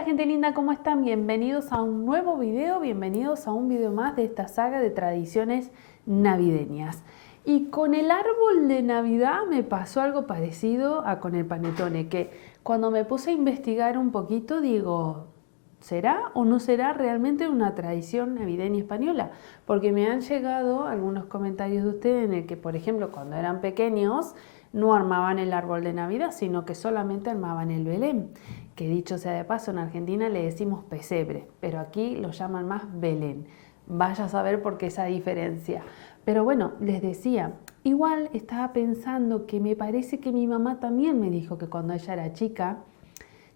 Hola gente linda, ¿cómo están? Bienvenidos a un nuevo video, bienvenidos a un video más de esta saga de tradiciones navideñas. Y con el árbol de Navidad me pasó algo parecido a con el panettone, que cuando me puse a investigar un poquito digo, ¿será o no será realmente una tradición navideña española? Porque me han llegado algunos comentarios de ustedes en el que, por ejemplo, cuando eran pequeños no armaban el árbol de Navidad, sino que solamente armaban el Belén. Que dicho sea de paso, en Argentina le decimos pesebre, pero aquí lo llaman más Belén. Vaya a saber por qué esa diferencia. Pero bueno, les decía, igual estaba pensando que me parece que mi mamá también me dijo que cuando ella era chica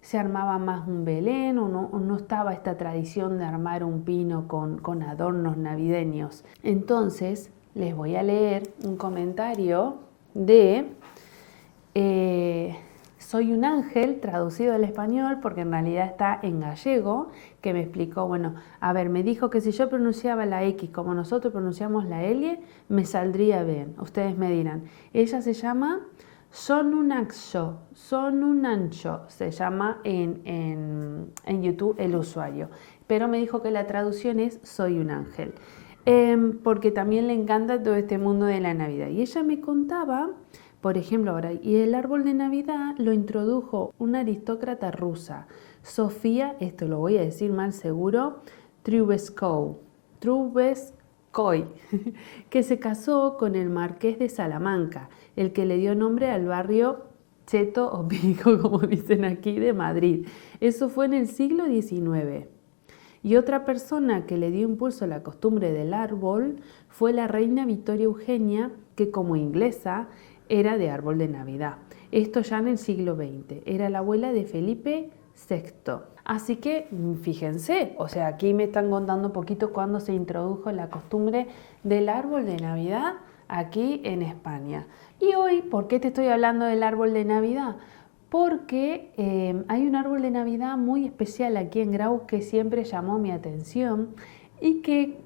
se armaba más un Belén o no estaba esta tradición de armar un pino con adornos navideños. Entonces les voy a leer un comentario de Soy un ángel, traducido al español, porque en realidad está en gallego, que me explicó, bueno, a ver, me dijo que si yo pronunciaba la X como nosotros pronunciamos la L, me saldría bien. Ustedes me dirán. Ella se llama Son un ancho, se llama en YouTube el usuario. Pero me dijo que la traducción es Soy un ángel, porque también le encanta todo este mundo de la Navidad. Y ella me contaba, por ejemplo, ahora, y el árbol de Navidad lo introdujo una aristócrata rusa, Sofía, esto lo voy a decir mal seguro, Trubetskoy, que se casó con el marqués de Salamanca, el que le dio nombre al barrio cheto o pico, como dicen aquí, de Madrid. Eso fue en el siglo XIX. Y otra persona que le dio impulso a la costumbre del árbol fue la reina Victoria Eugenia, que como inglesa era de árbol de Navidad. Esto ya en el siglo XX. Era la abuela de Felipe VI. Así que fíjense, o sea, aquí me están contando un poquito cuándo se introdujo la costumbre del árbol de Navidad aquí en España. Y hoy, ¿por qué te estoy hablando del árbol de Navidad? Porque hay un árbol de Navidad muy especial aquí en Graus que siempre llamó mi atención y que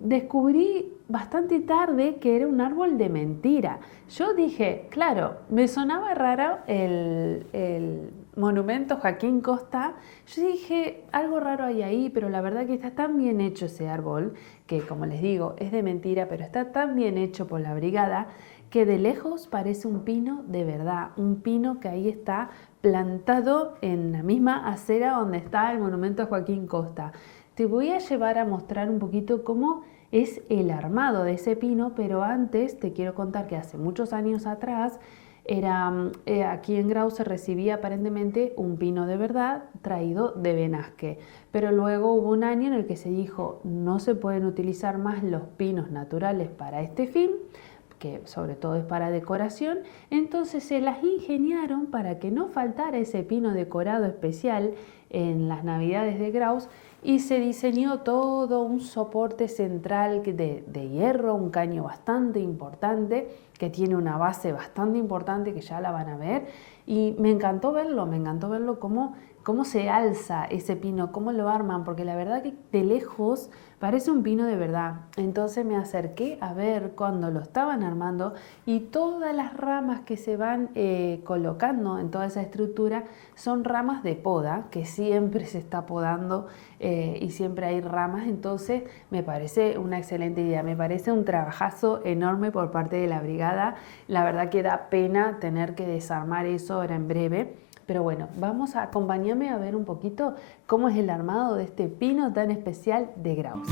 descubrí bastante tarde que era un árbol de mentira. Yo dije, claro, me sonaba raro el monumento Joaquín Costa. Yo dije, algo raro hay ahí, pero la verdad que está tan bien hecho ese árbol, que como les digo, es de mentira, pero está tan bien hecho por la brigada, que de lejos parece un pino de verdad, un pino que ahí está plantado en la misma acera donde está el monumento a Joaquín Costa. Te voy a llevar a mostrar un poquito cómo es el armado de ese pino, pero antes te quiero contar que hace muchos años atrás aquí en Graus se recibía aparentemente un pino de verdad traído de Benasque, pero luego hubo un año en el que se dijo no se pueden utilizar más los pinos naturales para este fin, que sobre todo es para decoración, entonces se las ingeniaron para que no faltara ese pino decorado especial en las navidades de Graus y se diseñó todo un soporte central de hierro, un caño bastante importante que tiene una base bastante importante que ya la van a ver y me encantó verlo cómo se alza ese pino, cómo lo arman, porque la verdad que de lejos parece un pino de verdad. Entonces me acerqué a ver cuando lo estaban armando y todas las ramas que se van colocando en toda esa estructura son ramas de poda, que siempre se está podando y siempre hay ramas. Entonces me parece una excelente idea, me parece un trabajazo enorme por parte de la brigada. La verdad que da pena tener que desarmar eso ahora en breve. Pero bueno, acompáñame a ver un poquito cómo es el armado de este pino tan especial de Graus.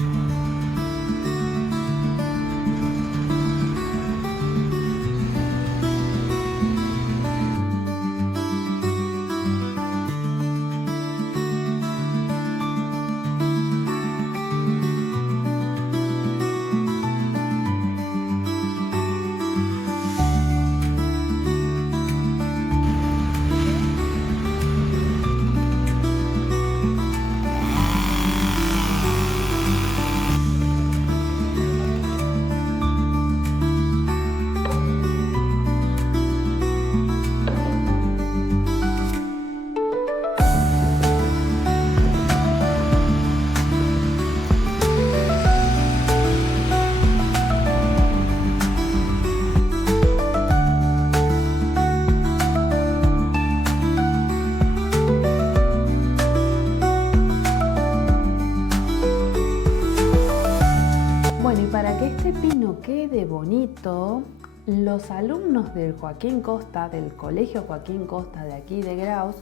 quede de bonito, los alumnos del Joaquín Costa, del Colegio Joaquín Costa de aquí de Graus,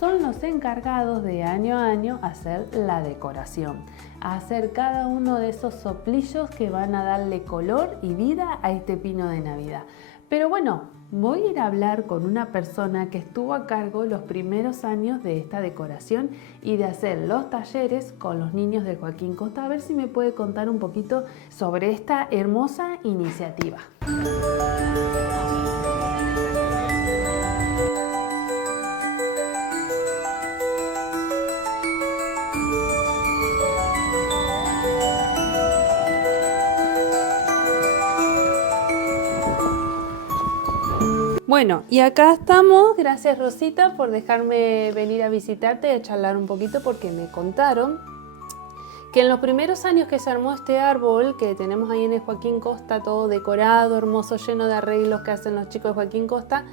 son los encargados de año a año hacer la decoración, hacer cada uno de esos soplillos que van a darle color y vida a este pino de Navidad. Pero bueno, voy a ir a hablar con una persona que estuvo a cargo los primeros años de esta decoración y de hacer los talleres con los niños del Joaquín Costa, a ver si me puede contar un poquito sobre esta hermosa iniciativa. Bueno, y acá estamos. Gracias, Rosita, por dejarme venir a visitarte y a charlar un poquito, porque me contaron que en los primeros años que se armó este árbol que tenemos ahí en el Joaquín Costa, todo decorado, hermoso, lleno de arreglos que hacen los chicos de Joaquín Costa,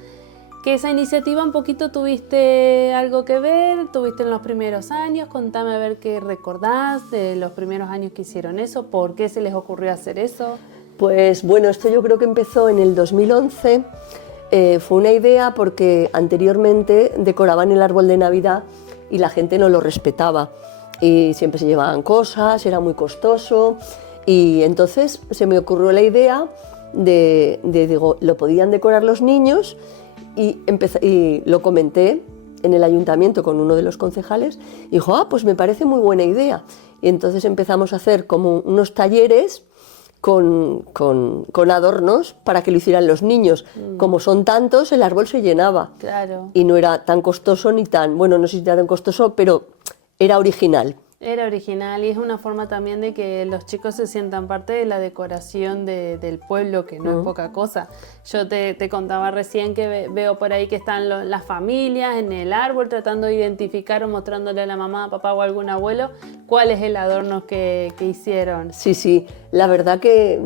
que esa iniciativa un poquito tuviste algo que ver, tuviste en los primeros años. Contame a ver qué recordás de los primeros años que hicieron eso, por qué se les ocurrió hacer eso. Pues bueno, esto yo creo que empezó en el 2011. Fue una idea porque anteriormente decoraban el árbol de Navidad y la gente no lo respetaba y siempre se llevaban cosas, era muy costoso, y entonces se me ocurrió la idea digo, lo podían decorar los niños, y lo comenté en el ayuntamiento con uno de los concejales y dijo, pues me parece muy buena idea. Y entonces empezamos a hacer como unos talleres con adornos para que lo hicieran los niños. Como son tantos, el árbol se llenaba. Claro. Y no era tan costoso ni tan, bueno, no sé si era tan costoso, pero era original. Era original, y es una forma también de que los chicos se sientan parte de la decoración del pueblo, que no es poca cosa. Yo te contaba recién que veo por ahí que están las familias en el árbol tratando de identificar o mostrándole a la mamá, papá o algún abuelo cuál es el adorno que hicieron. Sí, la verdad que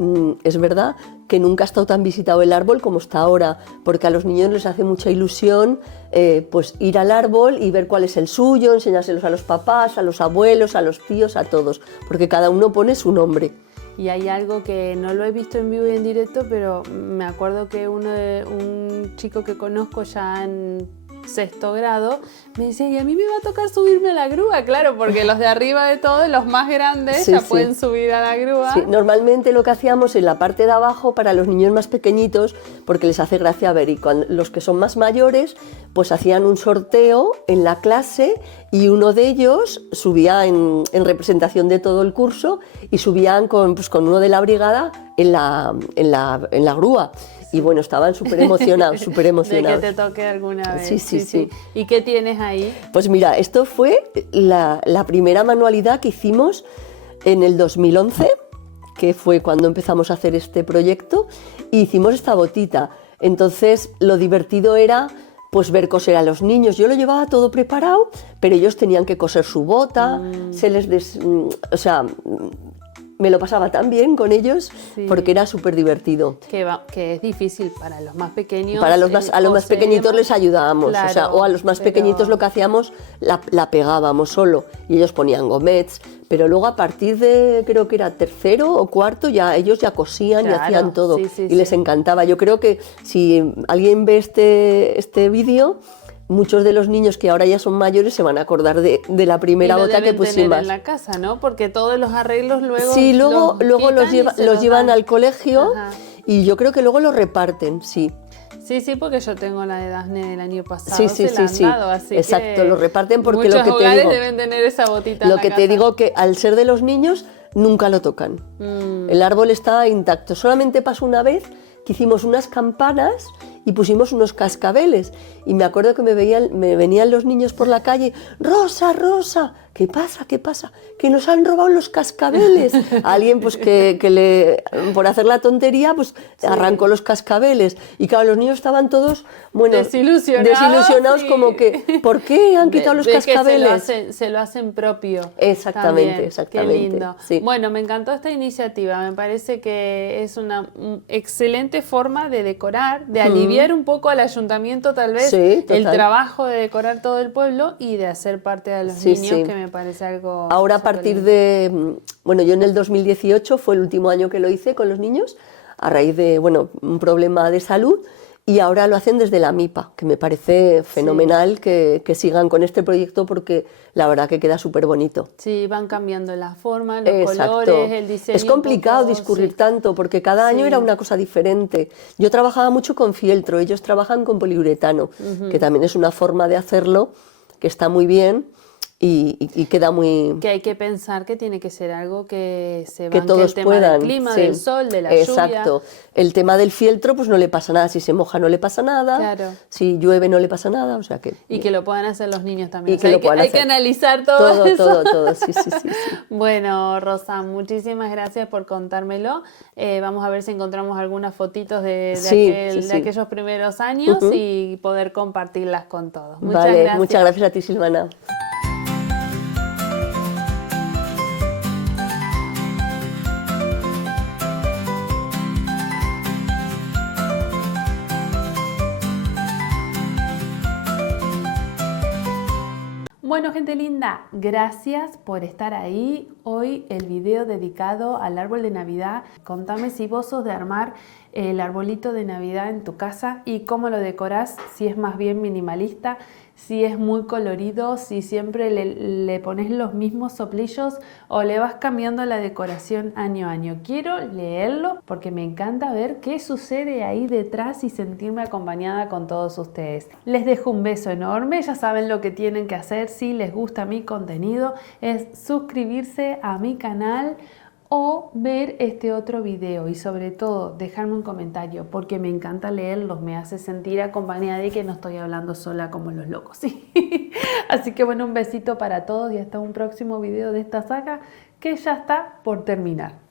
es verdad que nunca ha estado tan visitado el árbol como está ahora, porque a los niños les hace mucha ilusión pues ir al árbol y ver cuál es el suyo, enseñárselos a los papás, a los abuelos, a los tíos, a todos, porque cada uno pone su nombre. Y hay algo que no lo he visto en vivo y en directo, pero me acuerdo que un chico que conozco ya en sexto grado me decía, y a mí me va a tocar subirme a la grúa, claro, porque los de arriba de todo, los más grandes, sí, pueden subir a la grúa. Sí, normalmente lo que hacíamos en la parte de abajo para los niños más pequeñitos, porque les hace gracia ver, y los que son más mayores, pues hacían un sorteo en la clase y uno de ellos subía en representación de todo el curso, y subían con uno de la brigada en la grúa. Y bueno, estaban súper emocionados, súper emocionados. De que te toque alguna vez. Sí. ¿Y qué tienes ahí? Pues mira, esto fue la primera manualidad que hicimos en el 2011, que fue cuando empezamos a hacer este proyecto, y hicimos esta botita. Entonces, lo divertido era pues ver coser a los niños. Yo lo llevaba todo preparado, pero ellos tenían que coser su bota, me lo pasaba tan bien con ellos, sí, porque era súper divertido. Que es difícil para los más pequeños. A los más pequeñitos les ayudábamos, claro, o a los más pequeñitos lo que hacíamos, la pegábamos solo, y ellos ponían gomets, pero luego a partir de, creo que era tercero o cuarto, ellos ya cosían, claro, y hacían todo, y les encantaba. Yo creo que si alguien ve este vídeo, muchos de los niños que ahora ya son mayores se van a acordar de la primera bota que pusimos. En la casa, ¿no? Porque todos los arreglos luego. Sí, luego los llevan al colegio. Ajá. Y yo creo que luego los reparten, sí. Sí, porque yo tengo la de Dafne del año pasado. Sí. Dado, así exacto, lo reparten porque muchos lo que te hogares digo. Deben tener esa botita lo en la que casa. te digo que al ser de los niños nunca lo tocan. El árbol está intacto. Solamente pasó una vez que hicimos unas campanas y pusimos unos cascabeles, y me acuerdo que me venían los niños por la calle, Rosa, ¿qué pasa? Que nos han robado los cascabeles. Alguien pues por hacer la tontería pues arrancó los cascabeles, y claro, los niños estaban todos desilusionados, sí, como que ¿por qué han quitado los cascabeles? Que se lo hacen propio. Exactamente. Qué lindo. Sí. Bueno, me encantó esta iniciativa, me parece que es una excelente forma de decorar, de aliviar un poco al ayuntamiento tal vez, sí, el trabajo de decorar todo el pueblo y de hacer parte de los niños, que me parece algo. Ahora a partir de, yo en el 2018 fue el último año que lo hice con los niños. a raíz de, bueno, un problema de salud, y ahora lo hacen desde la MIPA, que me parece fenomenal que sigan con este proyecto porque la verdad que queda súper bonito. Sí, van cambiando la forma, los Exacto. colores, el diseño. Es complicado discurrir tanto porque cada año era una cosa diferente. Yo trabajaba mucho con fieltro, ellos trabajan con poliuretano, que también es una forma de hacerlo que está muy bien. Y queda muy... Que hay que pensar que tiene que ser algo que se banque que todos el tema puedan, del clima, sí. del sol, de la lluvia. Exacto. El tema del fieltro, pues no le pasa nada. Si se moja no le pasa nada. Claro. Si llueve no le pasa nada. O sea que... Y que lo puedan hacer los niños también. Y que lo puedan hay hacer. que analizar todo eso. Todo. Sí. Bueno, Rosa, muchísimas gracias por contármelo. Vamos a ver si encontramos algunas fotitos de aquellos primeros años y poder compartirlas con todos. Muchas gracias. Muchas gracias a ti, Silvana. Bueno, gente linda, gracias por estar ahí. Hoy el video dedicado al árbol de Navidad. Contame si vos sos de armar el arbolito de Navidad en tu casa y cómo lo decorás, si es más bien minimalista, si es muy colorido, si siempre le pones los mismos soplillos o le vas cambiando la decoración año a año. Quiero leerlo porque me encanta ver qué sucede ahí detrás y sentirme acompañada con todos ustedes. Les dejo un beso enorme, ya saben lo que tienen que hacer si les gusta mi contenido, es suscribirse a mi canal o ver este otro video y sobre todo dejarme un comentario porque me encanta leerlos, me hace sentir acompañada y que no estoy hablando sola como los locos. ¿Sí? Así que bueno, un besito para todos y hasta un próximo video de esta saga que ya está por terminar.